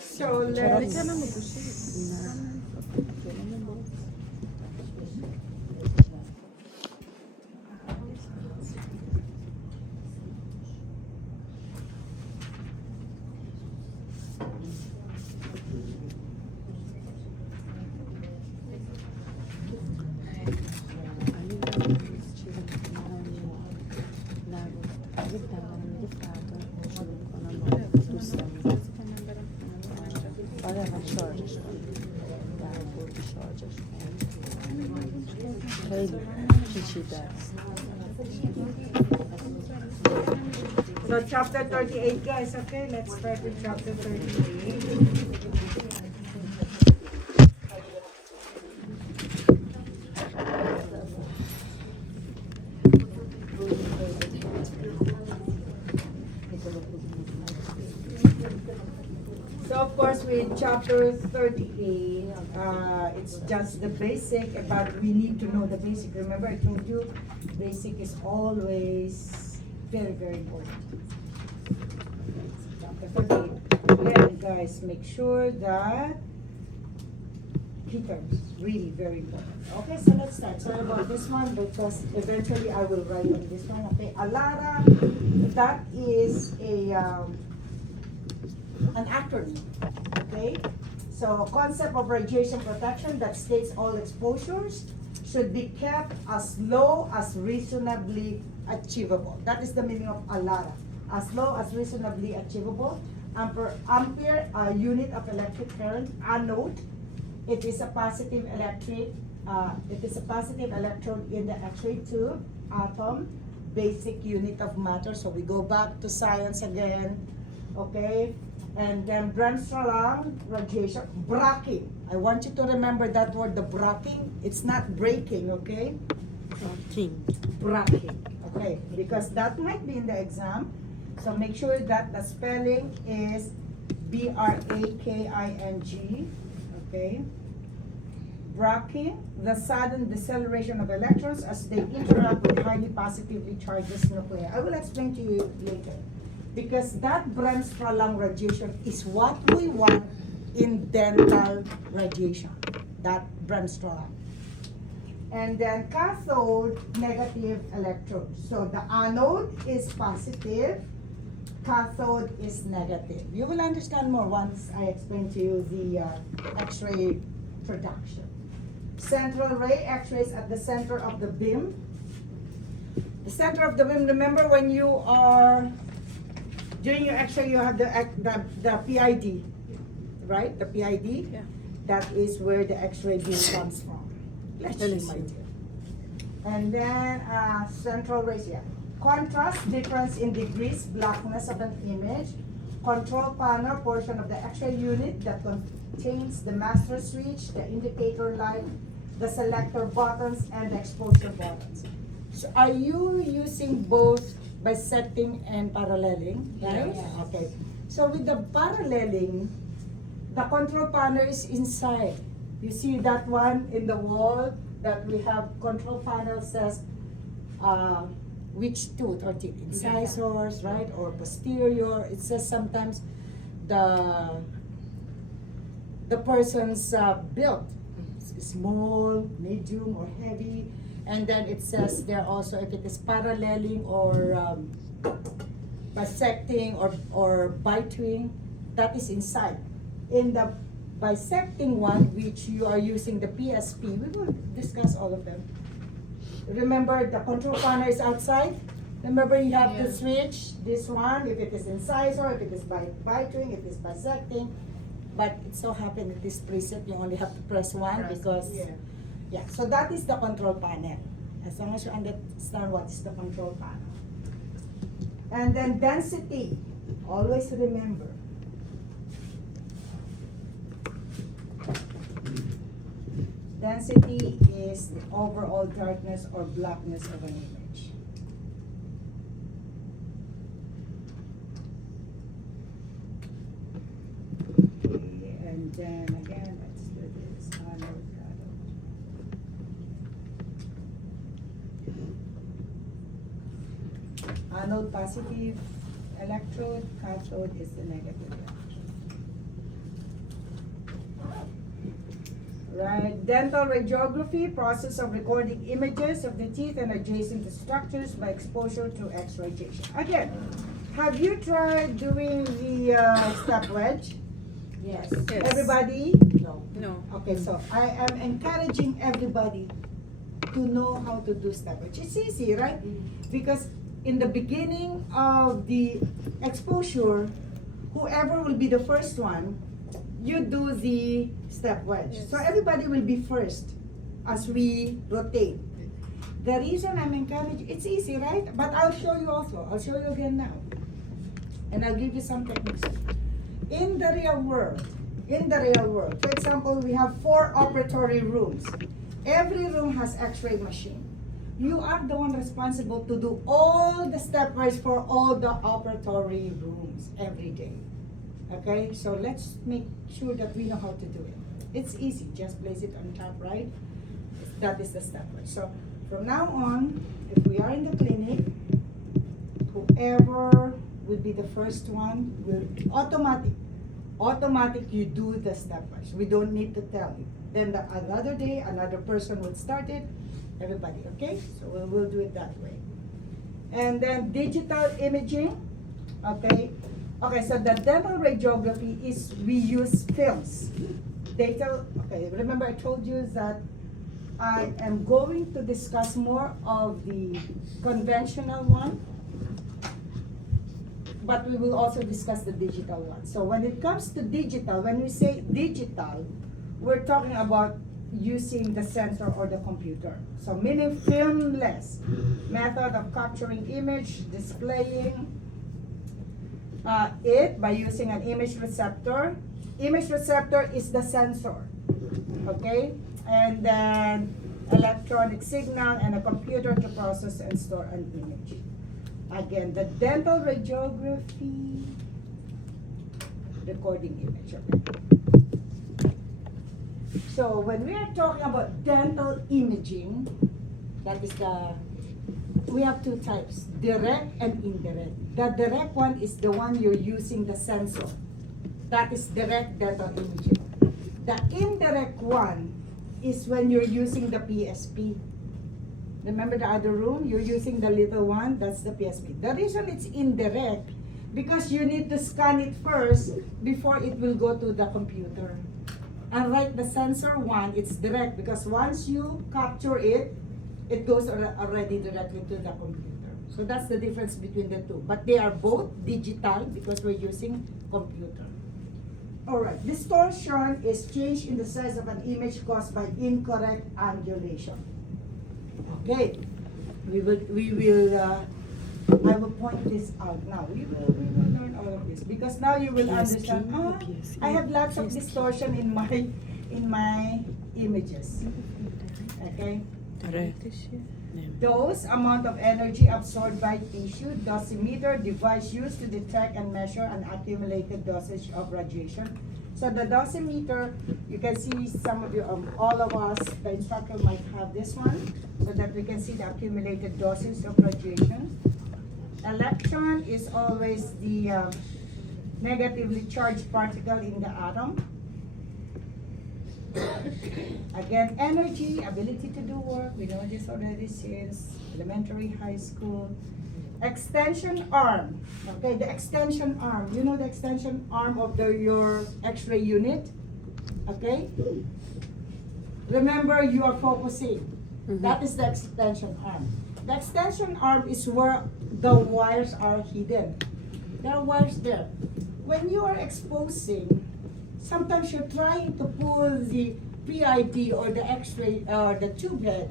So let's. So chapter 38, guys. Okay, let's start with chapter 38. So of course with chapter 38, it's just the basic, but we need to know the basic. Remember I told you, basic is always very, very important. Chapter 38. And guys, make sure that key terms, really very important. Okay, so let's start. Sorry about this one because eventually I will write on this one. Okay, ALARA, that is an acronym. Okay, so concept of radiation protection that states all exposures should be kept as low as reasonably achievable. That is the meaning of ALARA. As low as reasonably achievable. Ampere, a unit of electric current. Anode, it is a positive electric. It is a positive electrode in the X-ray tube. Atom, basic unit of matter. So we go back to science again. Okay. And then Bremsstrahlung radiation, bracking. I want you to remember that word, the bracking. It's not breaking, okay? Bracking. Okay, because that might be in the exam. So make sure that the spelling is B-R-A-K-I-N-G. Okay. Bracking, the sudden deceleration of electrons as they interact with highly positively charged nuclei. I will explain to you later. Because that Bremsstrahlung radiation is what we want in dental radiation, that Bremsstrahlung. And then cathode, negative electrode. So the anode is positive, cathode is negative. You will understand more once I explain to you the X-ray production. Central ray, X-rays at the center of the beam. The center of the beam, remember when you are during your X-ray, you have the PID, right? The PID. Yeah. That is where the X-ray beam comes from. Let's see, my dear. And then central rays, yeah. Contrast, difference in degrees, blackness of an image. Control panel, portion of the X-ray unit that contains the master switch, the indicator light, the selector buttons, and the exposure buttons. So are you using both bisecting and paralleling, right? Yes. Okay. So with the paralleling, the control panel is inside. You see that one in the wall that we have control panel says which tooth or teeth, incisors, right, or posterior. It says sometimes the person's build, small, medium, or heavy. And then it says there also if it is paralleling or bisecting or biting, that is inside. In the bisecting one, which you are using the PSP, we will discuss all of them. Remember the control panel is outside. Remember you have to switch this one, if it is incisor, if it is biting, if it is bisecting. But it so happened that this preset, you only have to press one because... Yeah, so that is the control panel. As long as you understand what is the control panel. And then density, always remember. Density is the overall darkness or blackness of an image. Okay, and then again, let's do this. Anode positive electrode, cathode is the negative electrode. Right. Dental radiography, process of recording images of the teeth and adjacent structures by exposure to X radiation. Again, have you tried doing the step wedge? Yes. Yes. Everybody? No. No. Okay, so I am encouraging everybody to know how to do step wedge. It's easy, right? Because in the beginning of the exposure, whoever will be the first one, you do the step wedge. Yes. So everybody will be first as we rotate. The reason I'm encouraging, it's easy, right? But I'll show you also. I'll show you again now. And I'll give you some techniques. In the real world, for example, we have 4 operatory rooms. Every room has X-ray machine. You are the one responsible to do all the step wedge for all the operatory rooms every day. Okay, so let's make sure that we know how to do it. It's easy, just place it on top, right? That is the step wedge. So from now on, if we are in the clinic, whoever will be the first one will automatic you do the step wedge. We don't need to tell you. Then another day, another person will start it, everybody, okay? So we'll do it that way. And then digital imaging, okay? Okay, so the dental radiography is we use films. Okay, remember I told you that I am going to discuss more of the conventional one, but we will also discuss the digital one. So when it comes to digital, when we say digital, we're talking about using the sensor or the computer. So meaning filmless method of capturing image, displaying it by using an image receptor. Image receptor is the sensor, okay? And then electronic signal and a computer to process and store an image. Again, the dental radiography, recording image, okay? So when we are talking about dental imaging, that is we have 2 types, direct and indirect. The direct one is the one you're using the sensor. That is direct dental imaging. The indirect one is when you're using the PSP. Remember the other room? You're using the little one, that's the PSP. The reason it's indirect, because you need to scan it first before it will go to the computer. Unlike the sensor one, it's direct because once you capture it, it goes already directly to the computer. So that's the difference between the two. But they are both digital because we're using computer. Alright, distortion is change in the size of an image caused by incorrect angulation. Okay, I will point this out now. We will learn all of this because now you will understand. I have lots of distortion in my images. Okay. Dose, amount of energy absorbed by tissue, dosimeter, device used to detect and measure an accumulated dosage of radiation. So the dosimeter, you can see some of you, all of us, the instructor might have this one, so that we can see the accumulated dosage of radiation. Electron is always the negatively charged particle in the atom. Again, energy, ability to do work, we know this already since elementary, high school. Extension arm, okay, the extension arm, you know the extension arm of your X-ray unit, okay? Remember, you are focusing. That is the extension arm. The extension arm is where the wires are hidden. There are wires there. When you are exposing, sometimes you're trying to pull the PID or the X-ray or the tube head.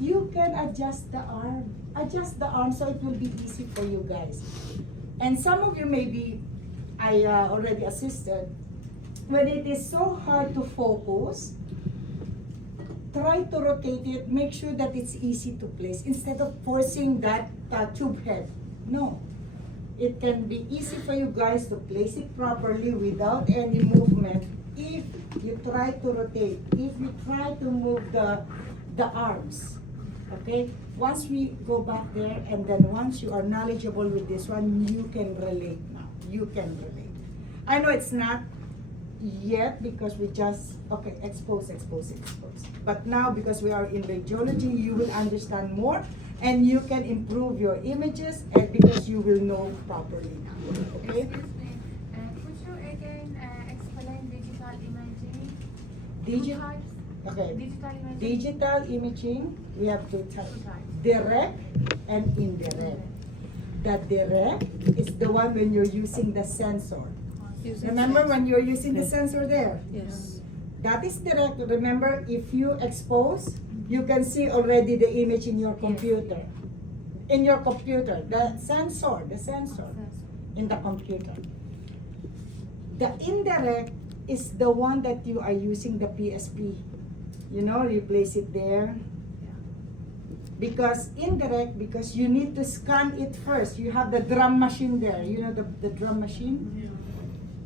You can adjust the arm. Adjust the arm so it will be easy for you guys. And some of you maybe, I already assisted, when it is so hard to focus, try to rotate it, make sure that it's easy to place instead of forcing that tube head. No. It can be easy for you guys to place it properly without any movement if you try to rotate, if you try to move the arms. Okay? Once we go back there and then once you are knowledgeable with this one, you can relate now. You can relate. I know it's not yet because we just, okay, expose. But now because we are in radiology, you will understand more and you can improve your images and because you will know properly now. Okay? Excuse me, could you again explain digital imaging? Digi- Two types? okay. Digital imaging? Digital imaging, we have two types. Two types. Direct and indirect. The direct is the one when you're using the sensor. Remember when you're using the sensor there? Yes. That is direct. Remember, if you expose, you can see already the image in your computer. In your computer, the sensor in the computer. The indirect is the one that you are using the PSP. You know, you place it there. Because indirect, because you need to scan it first. You have the drum machine there. You know the drum machine?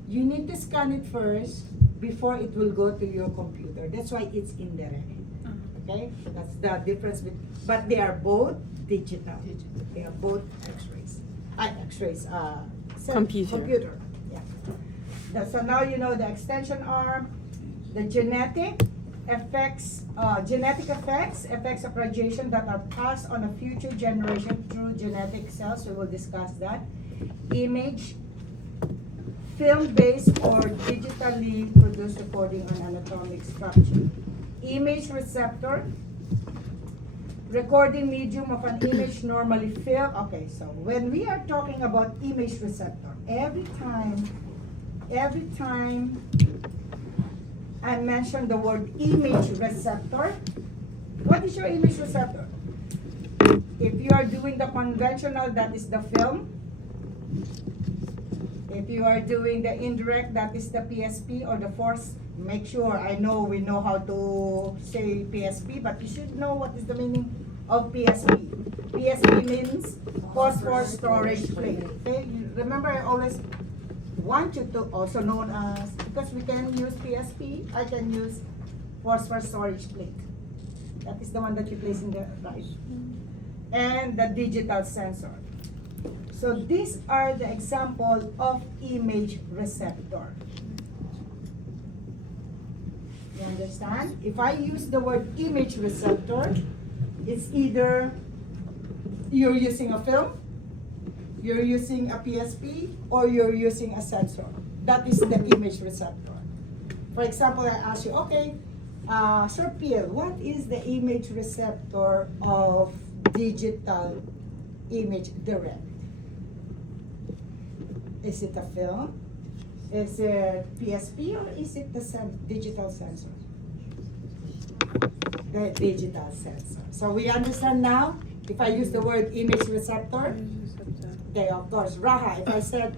You need to scan it first before it will go to your computer. That's why it's indirect. Okay? That's the difference. But they are both digital. They are both X-rays. Computer. Yeah. So now you know the extension arm, the genetic effects of radiation that are passed on a future generation through genetic cells. We will discuss that. Image, film-based or digitally produced according on anatomic structure. Image receptor, recording medium of an image, normally film. Okay, so when we are talking about image receptor, every time I mention the word image receptor, what is your image receptor? If you are doing the conventional, that is the film. If you are doing the indirect, that is the PSP or the force. Make sure, I know we know how to say PSP, but you should know what is the meaning of PSP. PSP means phosphorus storage plate. Okay, remember I always want you to also known as, because we can use PSP, I can use phosphorus storage plate. That is the one that you place in the right. And the digital sensor. So these are the example of image receptor. You understand? If I use the word image receptor, it's either you're using a film, you're using a PSP, or you're using a sensor. That is the image receptor. For example, I ask you, okay, Sir Pierre, what is the image receptor of digital image direct? Is it a film? Is it PSP or is it the digital sensor? The digital sensor. So we understand now, if I use the word image receptor, okay, of course, Raha, if I said,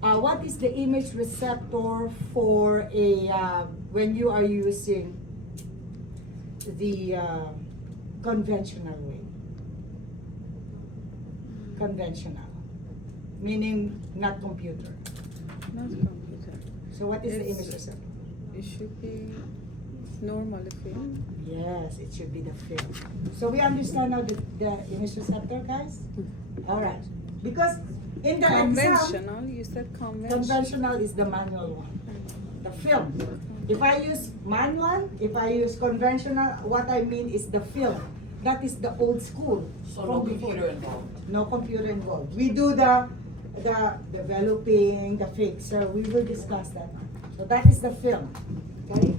what is the image receptor for a, when you are using the conventional way? Conventional. Meaning not computer. Not computer. So what is the image receptor? It should be normal film. Yes, it should be the film. So we understand now the image receptor, guys? Alright. Because in the exam, Conventional, you said conventional. conventional is the manual one. The film. If I use manual, if I use conventional, what I mean is the film. That is the old school. So no computer involved. No computer involved. We do the developing, the fix. So we will discuss that. So that is the film. Okay?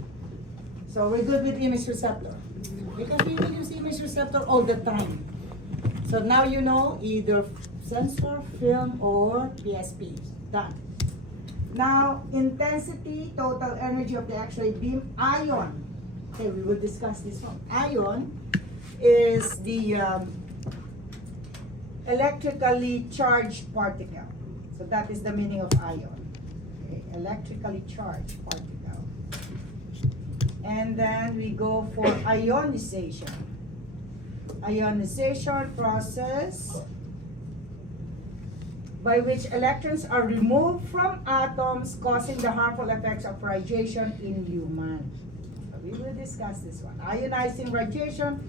So we're good with image receptor. Because we will use image receptor all the time. So now you know either sensor, film, or PSP. Done. Now, intensity, total energy of the X-ray beam, ion. Okay, we will discuss this one. Ion is the electrically charged particle. So that is the meaning of ion. Okay, electrically charged particle. And then we go for ionization. Ionization process by which electrons are removed from atoms, causing the harmful effects of radiation in humans. So we will discuss this one. Ionizing radiation,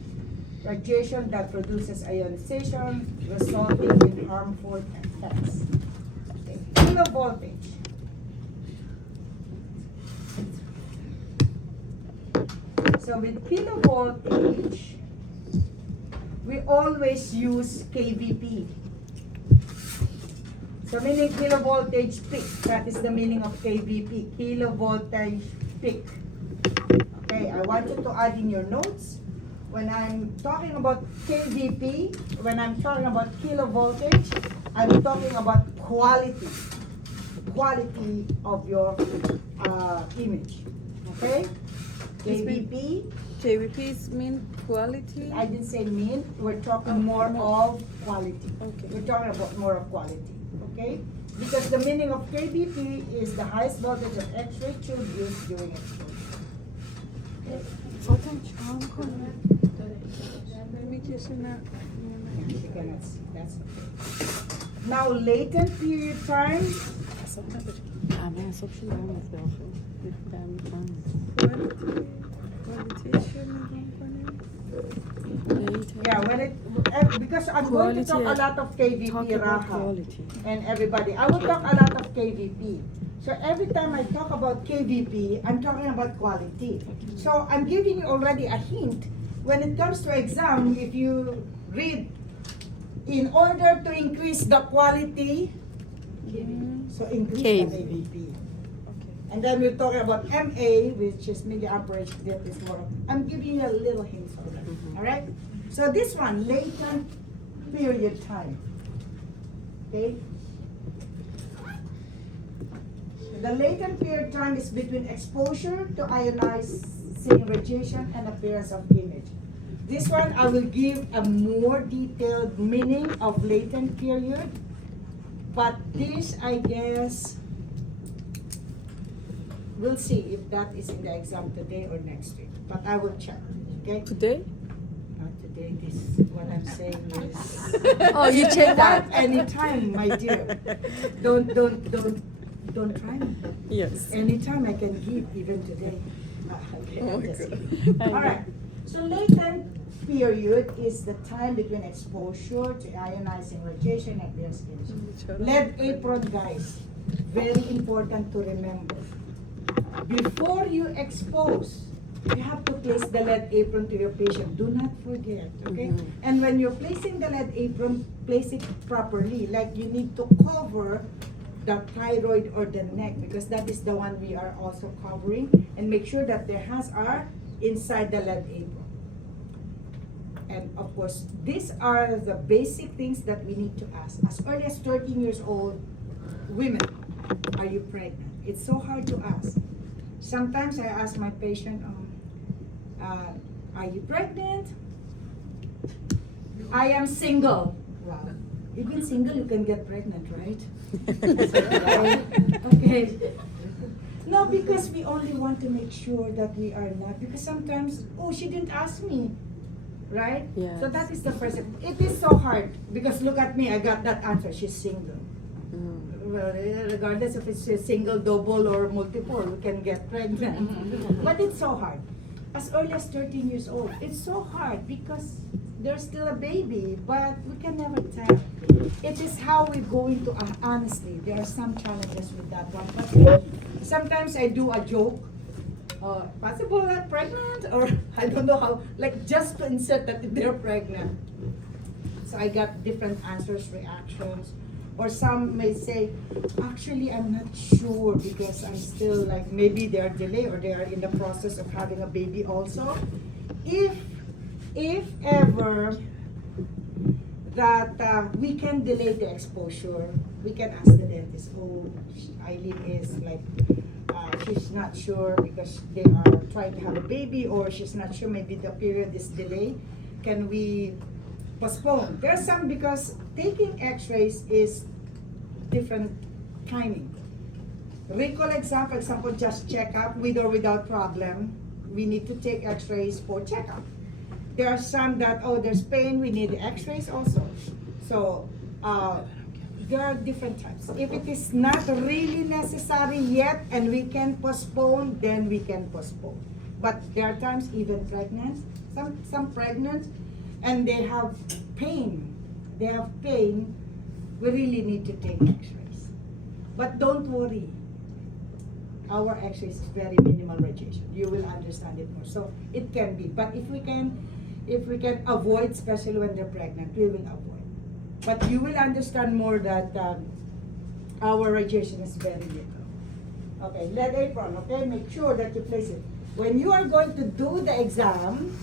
radiation that produces ionization, resulting in harmful effects. Okay. Kilovoltage. So with kilovoltage, we always use kVp. So meaning kilovoltage peak, that is the meaning of kVp, kilovoltage peak. Okay, I want you to add in your notes, when I'm talking about kVp, when I'm talking about kilovoltage, I'm talking about quality of your image. Okay? kVp, KVPs mean quality? I didn't say mean, we're talking more of quality. Okay. We're talking about more of quality, okay? Because the meaning of kVp is the highest voltage of X-ray tube used during exposure. Okay? You cannot see, that's okay. Now latent period time, yeah, when it, because I'm going to talk a lot of kVp, Raha, and everybody. I will talk a lot of kVp. So every time I talk about kVp, I'm talking about quality. So I'm giving you already a hint. When it comes to exam, if you read, in order to increase the quality, so increase the kVp. And then we're talking about MA, which is milliamperage, that is more. I'm giving you a little hint on that. All right? So this one, latent period time. Okay? The latent period time is between exposure to ionizing radiation and appearance of image. This one, I will give a more detailed meaning of latent period. But this, I guess, we'll see if that is in the exam today or next week. But I will check. Okay? Today? Not today. This, what I'm saying is. Oh, you check that? Anytime, my dear. Don't try me. Yes. Anytime I can give, even today. Okay, Oh I'm my just God. kidding. All right. So latent period is the time between exposure to ionizing radiation and their skin. Lead apron, guys. Very important to remember. Before you expose, you have to place the lead apron to your patient. Do not forget, okay? Mhm. And when you're placing the lead apron, place it properly. Like you need to cover the thyroid or the neck, because that is the one we are also covering. And make sure that the hands are inside the lead apron. And of course, these are the basic things that we need to ask. As early as 13 years old, women, are you pregnant? It's so hard to ask. Sometimes I ask my patient, are you pregnant? I am single. Wow. Even single, you can get pregnant, right? Okay. No, because we only want to make sure that we are not. Because sometimes, oh, she didn't ask me. Right? Yes. So that is the first. It is so hard because look at me, I got that answer. She's single. Well, regardless if it's a single, double, or multiple, we can get pregnant. But it's so hard. As early as 13 years old, it's so hard because they're still a baby, but we can never tell. It is how we're going to, honestly, there are some challenges with that one. But sometimes I do a joke. Possible that pregnant, or I don't know how, like just to insert that if they're pregnant. So I got different answers, reactions, or some may say, actually I'm not sure because I'm still like, maybe they're delayed or they are in the process of having a baby also. If ever that we can delay the exposure, we can ask the dentist, oh, Eileen is like, she's not sure because they are trying to have a baby, or she's not sure, maybe the period is delayed. Can we postpone? There's some, because taking x-rays is different timing. Recall exam, for example, just check up with or without problem. We need to take x-rays for checkup. There are some that, oh, there's pain, we need x-rays also. So, there are different types. If it is not really necessary yet and we can postpone, then we can postpone. But there are times even pregnant, some pregnant, and they have pain. They have pain. We really need to take x-rays. But don't worry. our X-ray is very minimal radiation. You will understand it more. So it can be, but if we can avoid, especially when they're pregnant, we will avoid. But you will understand more that our radiation is very little. Okay, lead apron. Okay, make sure that you place it. When you are going to do the exam,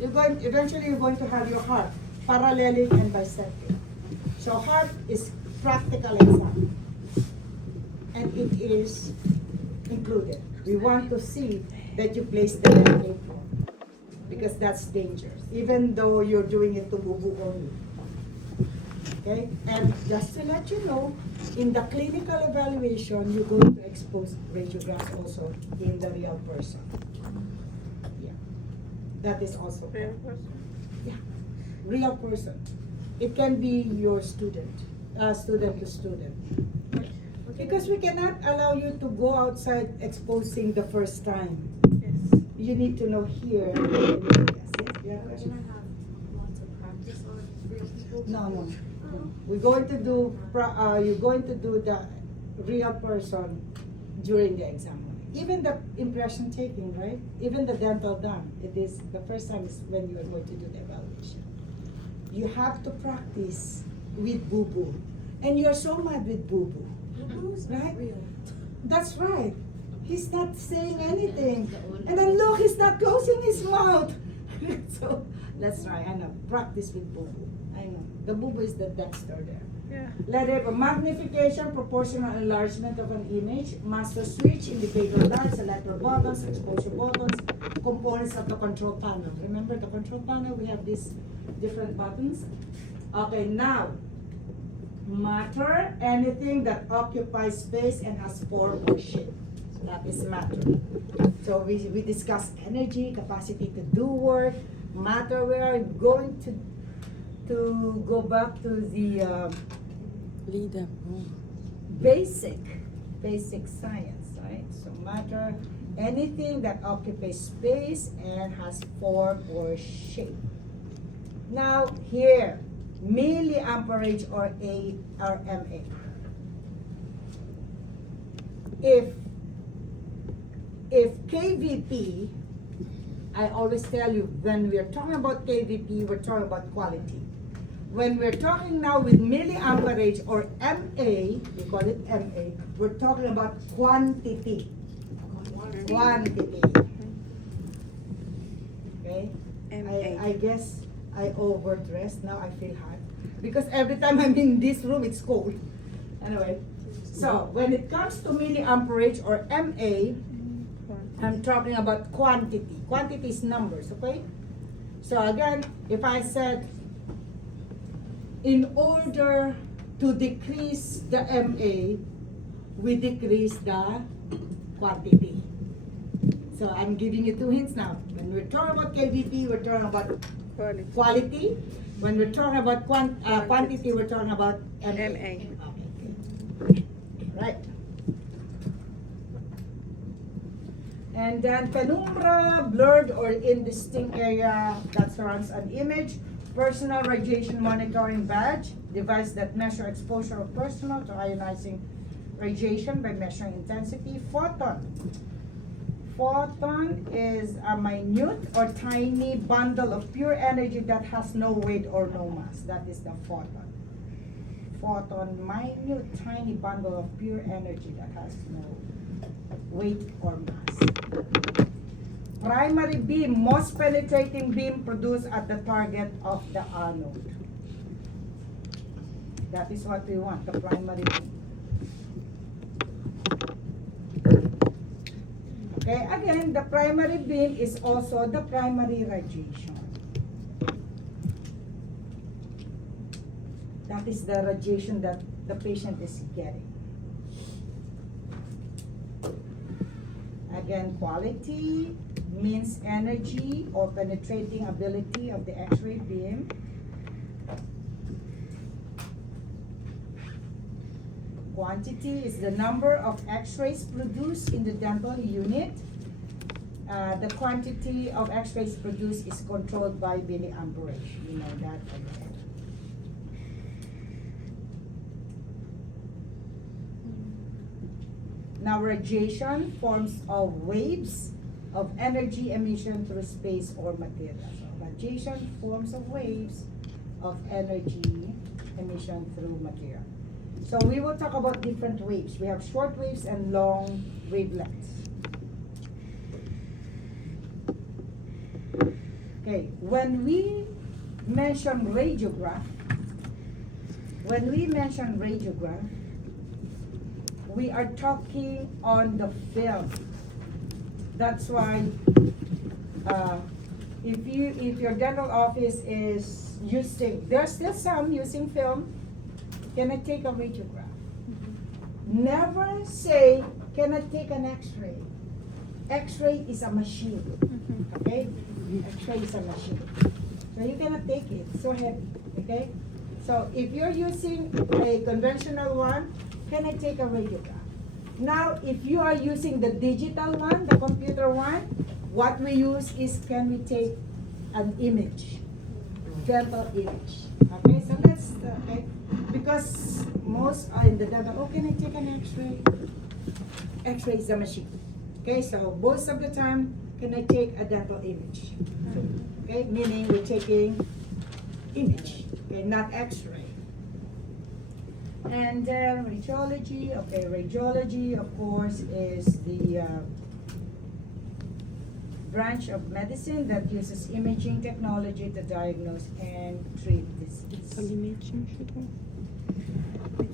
eventually you're going to have your heart paralleling and bisecting. So heart is practical exam, and it is included. We want to see that you place the lead apron because that's dangerous, even though you're doing it to boo-boo only. Okay, and just to let you know, in the clinical evaluation, you're going to expose radiographs also in the real person. Yeah, that is also Real person. yeah, real person. It can be your student, student to student. Because we cannot allow you to go outside exposing the first time. Yes. You need to know here. Yes, yeah. We're gonna have lots of practice on real people. No. We're going to do. You're going to do the real person during the exam. Even the impression taking, right? Even the dental done. It is the first time is when you are going to do the evaluation. You have to practice with Boo Boo, and you're so mad with Boo Boo. Who's Right? real? That's right. He's not saying anything. And then look, he's not closing his mouth. So that's right. I know. Practice with Boo Boo. I know. The Boo Boo is the Dexter there. Yeah. Letter magnification, proportional enlargement of an image, master switch, indicator light, selector buttons, exposure buttons, components of the control panel. Remember the control panel? We have these different buttons. Okay, now matter, anything that occupies space and has form or shape. So that is matter. So we discuss energy, capacity to do work, matter. We are going to go back to the Leader. basic science, right? So matter, anything that occupies space and has form or shape. Now here, milliamperage or MA. If KVP, I always tell you, when we're talking about KVP, we're talking about quality. When we're talking now with milliamperage or MA, we call it MA, we're talking about quantity. Quantity. Okay? MA. I guess I overdressed. Now I feel hot. Because every time I'm in this room, it's cold. Anyway, so when it comes to milliamperage or MA, I'm talking about quantity. Quantity is numbers, okay? So again, if I said, in order to decrease the MA, we decrease the quantity. So I'm giving you two hints now. When we're talking about KVP, we're talking about Quality. quality. When we're talking about quantity, we're talking about MA. MA. Okay. Right. And then penumbra, blurred or indistinct area that surrounds an image. Personal radiation monitoring badge, device that measure exposure of personal to ionizing radiation by measuring intensity. Photon. Photon is a minute or tiny bundle of pure energy that has no weight or no mass. That is the photon. Photon, minute, tiny bundle of pure energy that has no weight or mass. Primary beam, most penetrating beam produced at the target of the anode. That is what we want, the primary beam. Okay, again, the primary beam is also the primary radiation. That is the radiation that the patient is getting. Again, quality means energy or penetrating ability of the X-ray beam. Quantity is the number of X-rays produced in the dental unit. The quantity of X-rays produced is controlled by milliamperage. You know that already. Now, radiation forms of waves of energy emission through space or material. So, radiation forms of waves of energy emission through material. So, we will talk about different waves. We have short waves and long wavelengths. Okay, when we mention radiograph, we are talking on the film. That's why if your dental office is using, there's still some using film, can I take a radiograph? Never say, can I take an x-ray? X-ray is a machine, okay? X-ray is a machine. So you cannot take it, it's so heavy, okay? So if you're using a conventional one, can I take a radiograph? Now, if you are using the digital one, the computer one, what we use is, can we take an image, dental image? Okay, so let's, okay, because most are in the dental, oh, can I take an x-ray? X-ray is the machine. Okay, so most of the time, can I take a dental image? Okay, meaning we're taking image, okay, not x-ray. And radiology, okay, radiology, of course, is the branch of medicine that uses imaging technology to diagnose and treat disease.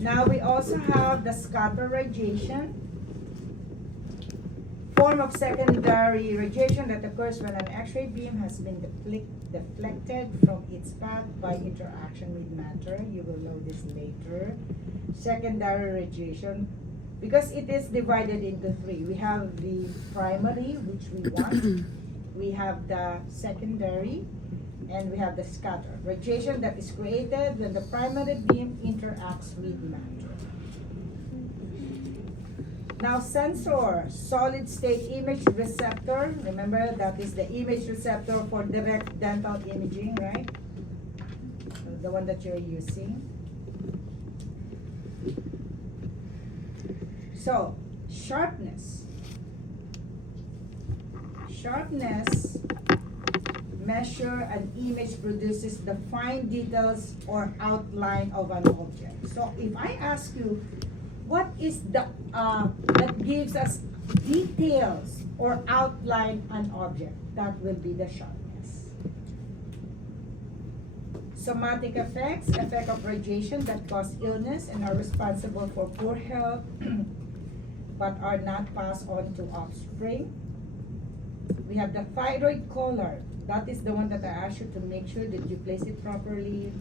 Now we also have the scatter radiation, form of secondary radiation that occurs when an X-ray beam has been deflected from its path by interaction with matter. You will know this later. Secondary radiation, because it is divided into three. We have the primary, which we want. We have the secondary, and we have the scatter. Radiation that is created when the primary beam interacts with matter. Now, sensor, solid state image receptor. Remember, that is the image receptor for direct dental imaging, right? So the one that you're using. So, sharpness. Sharpness measure an image produces the fine details or outline of an object. So, if I ask you, what is the that gives us details or outline an object? That will be the sharpness. Somatic effects, effect of radiation that cause illness and are responsible for poor health but are not passed on to offspring. We have the thyroid collar. That is the one that I asked you to make sure that you place it properly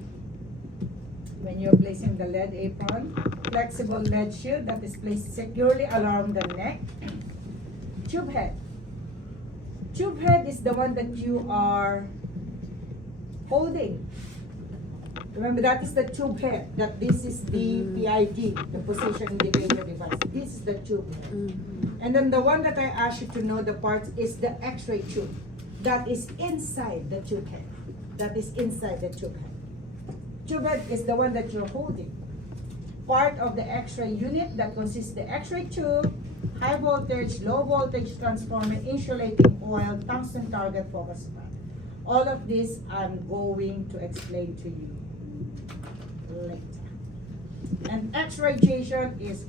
when you're placing the lead apron. Flexible lead shield that is placed securely around the neck. Tube head. Tube head is the one that you are holding. Remember, that is the tube head. That this is the PID, the position indicator device. This is the tube head. And then the one that I asked you to know the parts is the X-ray tube. That is inside the tube head. That is inside the tube head. Tube head is the one that you're holding. Part of the X-ray unit that consists the X-ray tube, high voltage, low voltage transformer, insulating oil, tungsten target focus pad. All of this I'm going to explain to you later. And X-radiation is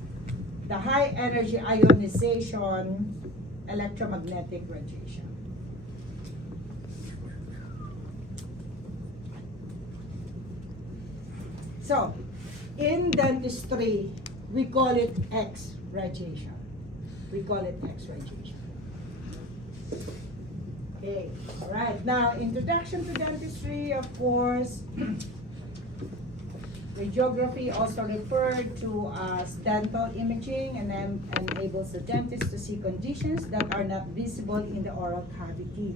the high energy ionization electromagnetic radiation. So, in dentistry, we call it X radiation. We call it X radiation. Okay, all right. Now, introduction to dentistry, of course. Radiography, also referred to as dental imaging, and then enables the dentist to see conditions that are not visible in the oral cavity.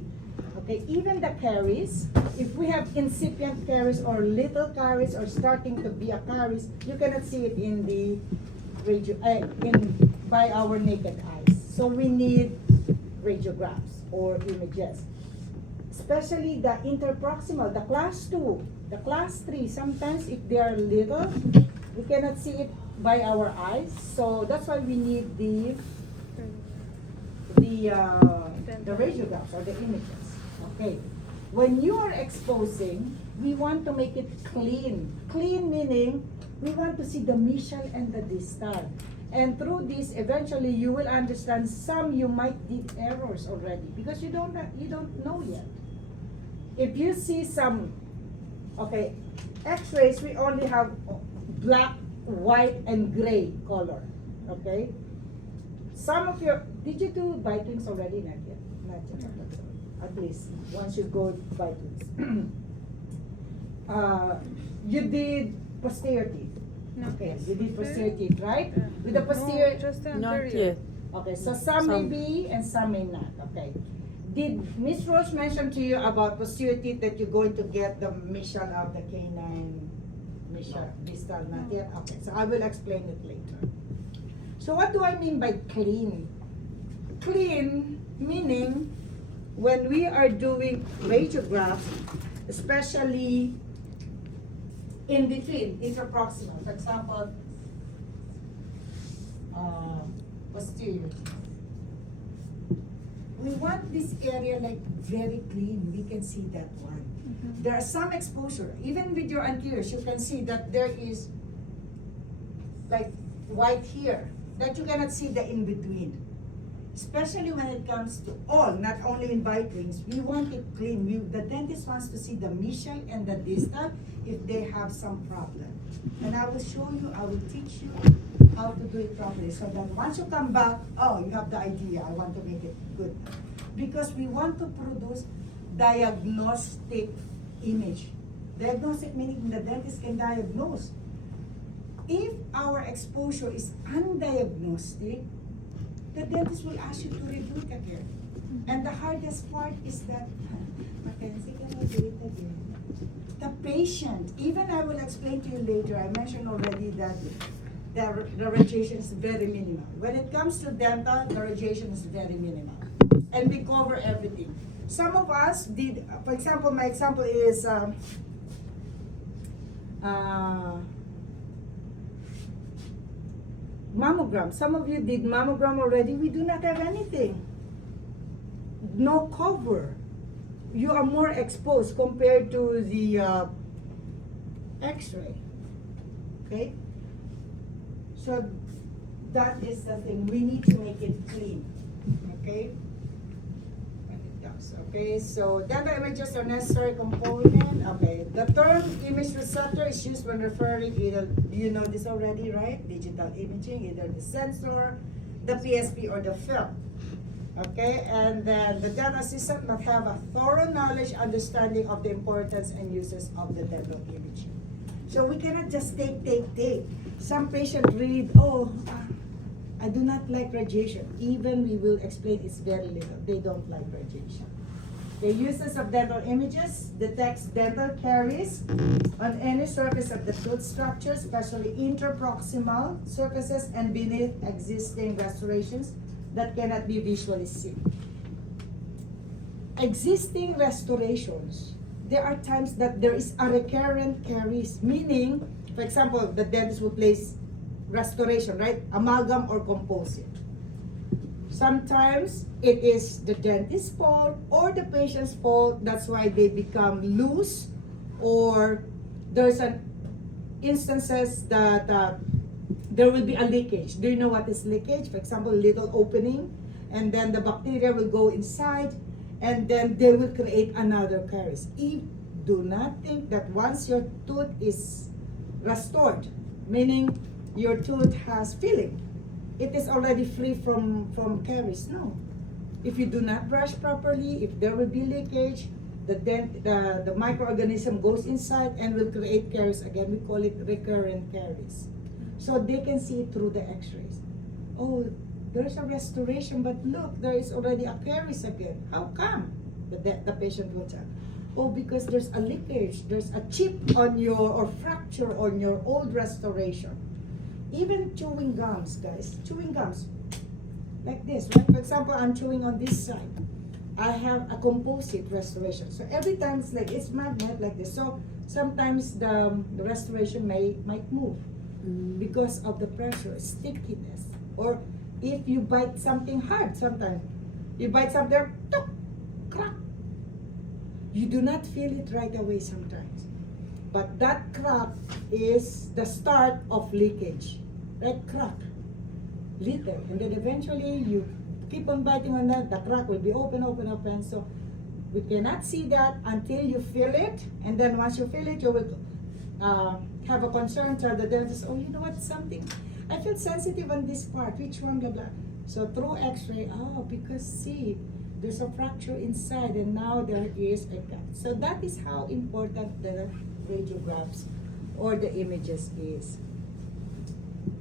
Okay, even the caries, if we have incipient caries or little caries or starting to be a caries, you cannot see it in the by our naked eyes. So we need radiographs or images. Especially the interproximal, the class 2, the class 3, sometimes if they are little, we cannot see it by our eyes. So that's why we need the radiographs or the images. Okay. When you are exposing, we want to make it clean. Clean meaning we want to see the mesial and the distal. And through this, eventually you will understand some you might did errors already because you don't know yet. If you see some, okay, X-rays we only have black, white, and gray color. Okay. Some of your, did you do bitings already? Not yet. Not yet. At least once you go bitings. You did posterior teeth. No. Okay, you did posterior teeth, right? Yeah. With the posterior. No, just the Not anterior. yet. Okay, so some may Some. be and some may not. Okay. Did Miss Rose mention to you about posterior teeth that you're going to get the mesial of the canine mesial distal? Not yet. Okay, so I will explain it later. So what do I mean by clean? Clean meaning when we are doing radiographs, especially in between interproximal, for example, posterior. We want this area like very clean. We can see that one. Mhm. There are some exposure. Even with your anteriors, you can see that there is like white here that you cannot see the in between. Especially when it comes to all, not only in bite wings, we want it clean. The dentist wants to see the mesial and the distal if they have some problem. And I will show you, I will teach you how to do it properly. So that once you come back, oh, you have the idea, I want to make it good. Because we want to produce diagnostic image. Diagnostic meaning the dentist can diagnose. If our exposure is undiagnostic, the dentist will ask you to redo it again. And the hardest part is that, Mackenzie, can I do it again? The patient, even I will explain to you later, I mentioned already that the radiation is very minimal. When it comes to dental, the radiation is very minimal. And we cover everything. Some of us did, for example, my example is, mammogram. Some of you did mammogram already. We do not have anything. No cover. You are more exposed compared to the X-ray. Okay? So that is the thing. We need to make it clean. Okay? When it comes. Okay, so dental images are necessary component. Okay, the term image receptor is used when referring either, you know this already, right? Digital imaging, either the sensor, the PSP, or the film. Okay, and then the dental assistant must have a thorough knowledge, understanding of the importance and uses of the dental imaging. So we cannot just take. Some patient read, I do not like radiation. Even we will explain it's very little. They don't like radiation. The uses of dental images detects dental caries on any surface of the tooth structure, especially interproximal surfaces and beneath existing restorations that cannot be visually seen. Existing restorations, there are times that there is a recurrent caries, meaning, for example, the dentist will place restoration, right? Amalgam or composite. Sometimes it is the dentist's fault or the patient's fault. That's why they become loose, or there's an instances that there will be a leakage. Do you know what is leakage? For example, little opening, and then the bacteria will go inside, and then they will create another caries. Do not think that once your tooth is restored, meaning your tooth has filling, it is already free from caries. No. If you do not brush properly, if there will be leakage, the microorganism goes inside and will create caries again. We call it recurrent caries. So they can see it through the x-rays. Oh, there's a restoration, but look, there is already a caries again. How come? The patient will tell. Oh, because there's a leakage, there's a chip on your, or fracture on your old restoration. Even chewing gums, guys, chewing gums, like this, right? For example, I'm chewing on this side. I have a composite restoration. So every time it's like, it's magnet like this. So sometimes the restoration might move. because of the pressure, stickiness. Or if you bite something hard, sometimes you bite something, tuk, crack. You do not feel it right away sometimes. But that crack is the start of leakage. That crack, little. And then eventually you keep on biting on that, the crack will be open. So we cannot see that until you feel it. And then once you feel it, you will have a concern to the dentist. Oh, you know what, something, I feel sensitive on this part, which one, blah, blah. So through x-ray, oh, because see, there's a fracture inside and now there is a cut. So that is how important the radiographs or the images is.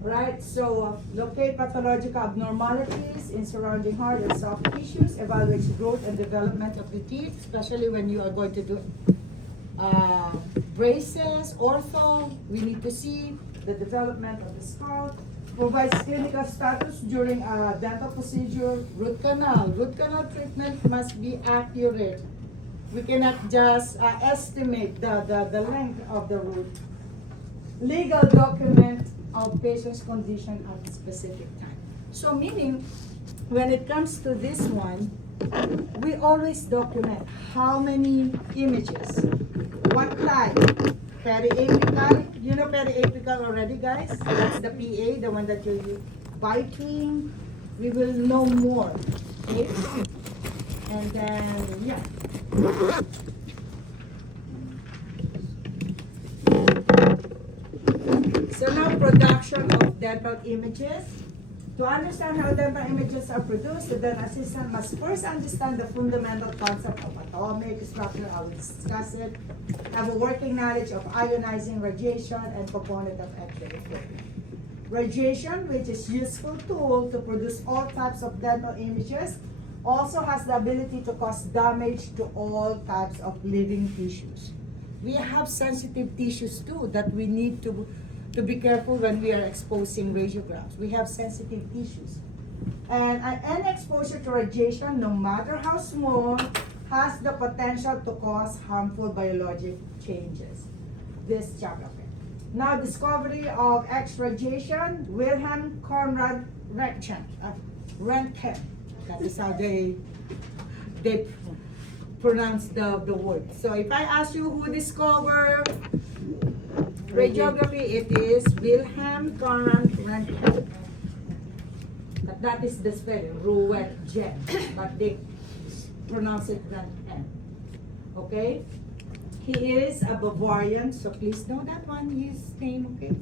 Right, so locate pathological abnormalities in surrounding hard and soft tissues, evaluates growth and development of the teeth, especially when you are going to do braces, ortho. We need to see the development of the skull. Provides clinical status during a dental procedure. Root canal. Root canal treatment must be accurate. We cannot just estimate the length of the root. Legal document of patient's condition at a specific time. So meaning, when it comes to this one, we always document how many images, what type, periapical. You know periapical already, guys? That's the PA, the one that you biting. We will know more. Okay? And then, yeah. So now production of dental images. To understand how dental images are produced, the dental assistant must first understand the fundamental concept of atomic structure. I will discuss it. Have a working knowledge of ionizing radiation and component of X-ray equipment. Radiation, which is useful tool to produce all types of dental images, also has the ability to cause damage to all types of living tissues. We have sensitive tissues too that we need to be careful when we are exposing radiographs. We have sensitive tissues. And any exposure to radiation, no matter how small, has the potential to cause harmful biologic changes. This chapter. Okay. Now, discovery of X-radiation, Wilhelm Conrad Röntgen. That is how they pronounce the word. So if I ask you who discovered radiography, it is Wilhelm Conrad Röntgen. But that is the spelling, Röntgen, but they pronounce it Röntgen. Okay? He is a Bavarian, so please know that one, his name, okay?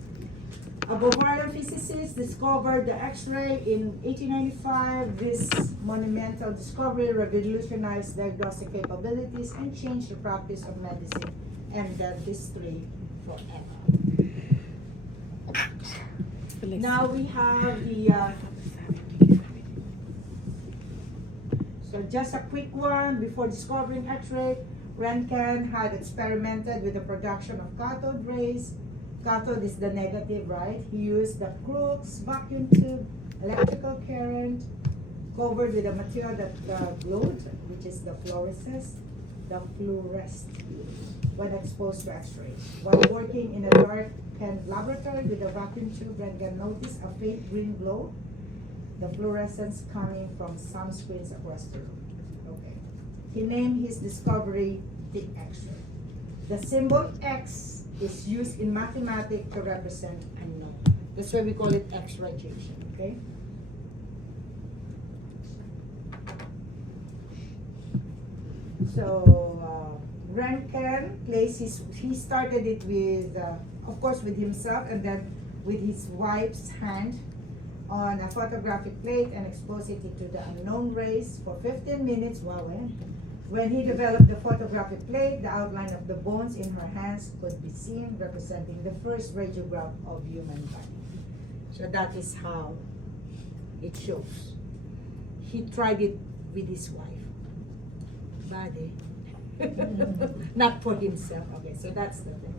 A Bavarian physicist discovered the X-ray in 1895. This monumental discovery revolutionized diagnostic capabilities and changed the practice of medicine and dentistry forever. Now we have the, so just a quick one. Before discovering X-ray, Röntgen had experimented with the production of cathode rays. Cathode is the negative, right? He used the Crookes vacuum tube, electrical current, covered with a material that glowed, which is the fluorescence, when exposed to X-ray. While working in a darkened laboratory with a vacuum tube, Röntgen noticed a faint green glow, the fluorescence coming from some screens across the room. Okay. He named his discovery the X-ray. The symbol X is used in mathematics to represent unknown. That's why we call it X-radiation, okay? So, Röntgen he started it with, of course, with himself and then with his wife's hand on a photographic plate and exposed it to the unknown rays for 15 minutes. Wow, When he developed the photographic plate, the outline of the bones in her hands could be seen, representing the first radiograph of human body. So that is how it shows. He tried it with his wife. Body. Not for himself. Okay, so that's the thing.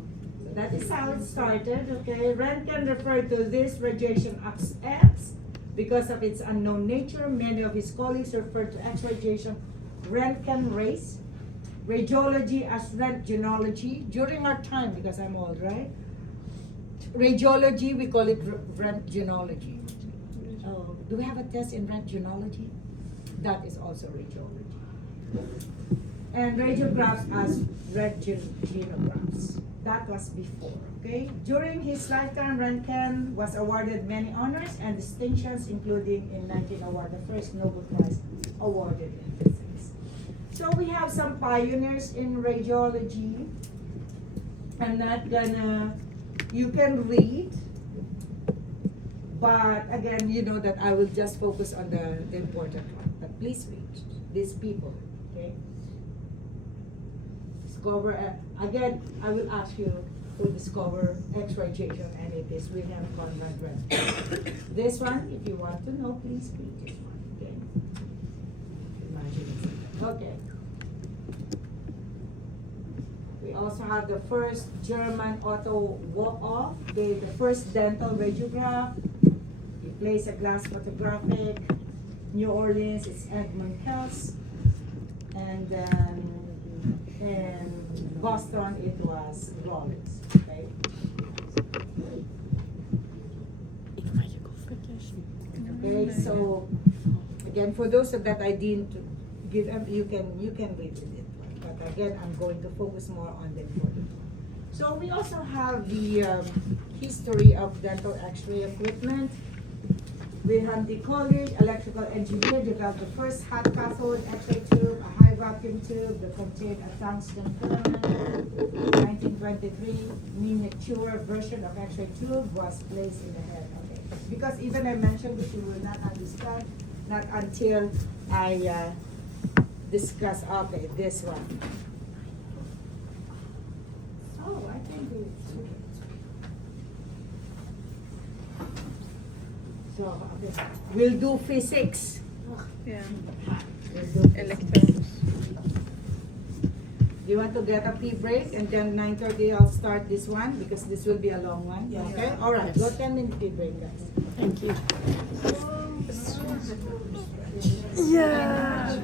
So that is how it started. Okay, Röntgen referred to this radiation as X because of its unknown nature. Many of his colleagues referred to X-radiation Röntgen rays, radiology as röntgenology. During our time, because I'm old, right? Radiology, we call it rentgenology. Oh, do we have a test in rentgenology? That is also radiology. And radiographs as rentgenographs. That was before, okay? During his lifetime, Röntgen was awarded many honors and distinctions, including in 1901, the first Nobel Prize awarded in physics. So we have some pioneers in radiology. I'm not gonna, you can read, but again, you know that I will just focus on the important one. But please read these people, okay? Discover, again, I will ask you to discover X-radiation, and it is William Conrad Röntgen. This one, if you want to know, please read this one, okay? Imagine it. Okay. We also have the first German Otto Walkhoff, gave the first dental radiograph. He placed a glass photographic. New Orleans, it's Edmund Kels. And then in Boston, it was Rollins. Okay. Okay, so again, for those that I didn't give, you can read it. But again, I'm going to focus more on the important one. So we also have the history of dental X-ray equipment. Wilhelm D. Coolidge, electrical engineer, developed the first hot cathode X-ray tube, a high vacuum tube that contained a tungsten filament. 1923, miniature version of X-ray tube was placed in the head. Okay, because even I mentioned that you will not understand, not until I discuss. Okay, this one. Oh, I think it's okay. So, okay. We'll do physics. Yeah. We'll do physics. Electrons. You want to get a pee break, and then 9:30 I'll start this one because this will be a long one. Yeah. Okay? All right. Go 10-minute pee break, guys. Thank you. Yeah.